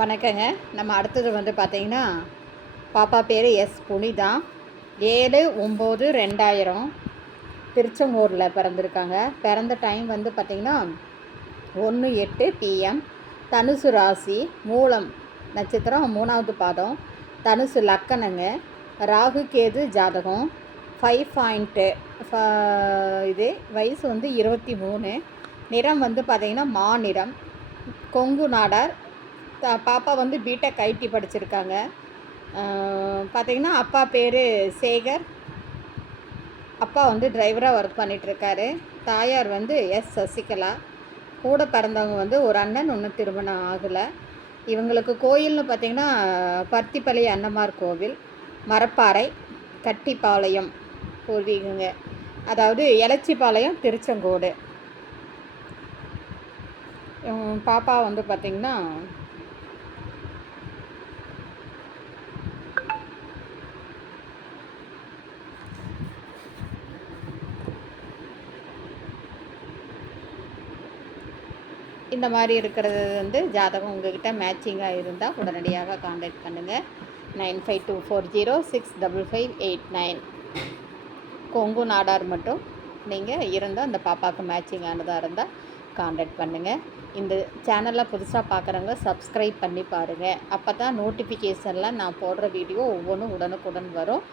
வணக்கங்க. நம்ம அடுத்தது வந்து பார்த்திங்கன்னா பாப்பா பேர் எஸ். புனிதா. ஏழு ஒம்பது ரெண்டாயிரம் திருச்செங்கூரில் பிறந்திருக்காங்க. பிறந்த டைம் வந்து பார்த்திங்கன்னா ஒன்று எட்டு பிஎம் தனுசு ராசி மூலம் நட்சத்திரம் மூணாவது பாதம். தனுசு லக்கணங்க. ராகு கேது ஜாதகம். ஃபைவ் பாயிண்ட்டு இது வயசு வந்து இருபத்தி மூணு. நிறம் வந்து பார்த்திங்கன்னா மாநிறம். கொங்கு நாடார் த பாப்பா வந்து பிடெக் ஐடி படிச்சிருக்காங்க. பார்த்திங்கன்னா அப்பா பேர் சேகர். அப்பா வந்து டிரைவராக ஒர்க் பண்ணிகிட்ருக்காரு தாயார் வந்து எஸ். சசிகலா. கூட பிறந்தவங்க வந்து ஒரு அண்ணன் ஒன்றும் திருமணம் ஆகலை. இவங்களுக்கு கோயில்னு பார்த்திங்கன்னா பருத்திப்பள்ளி அன்னமார் கோவில் மரப்பாறை கட்டிப்பாளையம் பூர்வீகங்க. அதாவது எலச்சிப்பாளையம் திருச்செங்கோடு. பாப்பா வந்து பார்த்திங்கன்னா இந்த மாதிரி இருக்கிறது வந்து ஜாதகம் உங்ககிட்ட மேட்சிங்காக இருந்தால் உடனடியாக காண்டாக்ட் பண்ணுங்கள் nine five two four zero six double five eight nine Kongu Nadar மட்டும் நீங்கள் இருந்தால் அந்த பாப்பாவுக்கு மேட்சிங் ஆனதாக இருந்தால் காண்டாக்ட் பண்ணுங்கள் இந்த சேனலில் புதுசாக பார்க்குறவங்க சப்ஸ்கிரைப் பண்ணி பாருங்கள் அப்போ தான் நோட்டிஃபிகேஷனில் நான் போடுற வீடியோ ஒவ்வொன்றும் உடனுக்குடன் வரும்.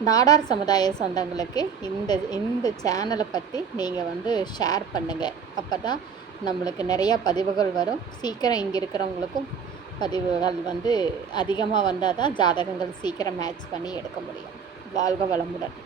நாடார் சமுதாய சொந்தங்களுக்கு இந்த இந்த சேனலை பற்றி நீங்கள் வந்து ஷேர் பண்ணுங்கள் அப்போ தான் நம்மளுக்கு நிறையா பதிவுகள் வரும். சீக்கிரம் இங்கே இருக்கிறவங்களுக்கும் பதிவுகள் வந்து அதிகமாக வந்தால் தான் ஜாதகங்கள் சீக்கிரம் மேட்ச் பண்ணி எடுக்க முடியும். வாழ்க வளமுடன்.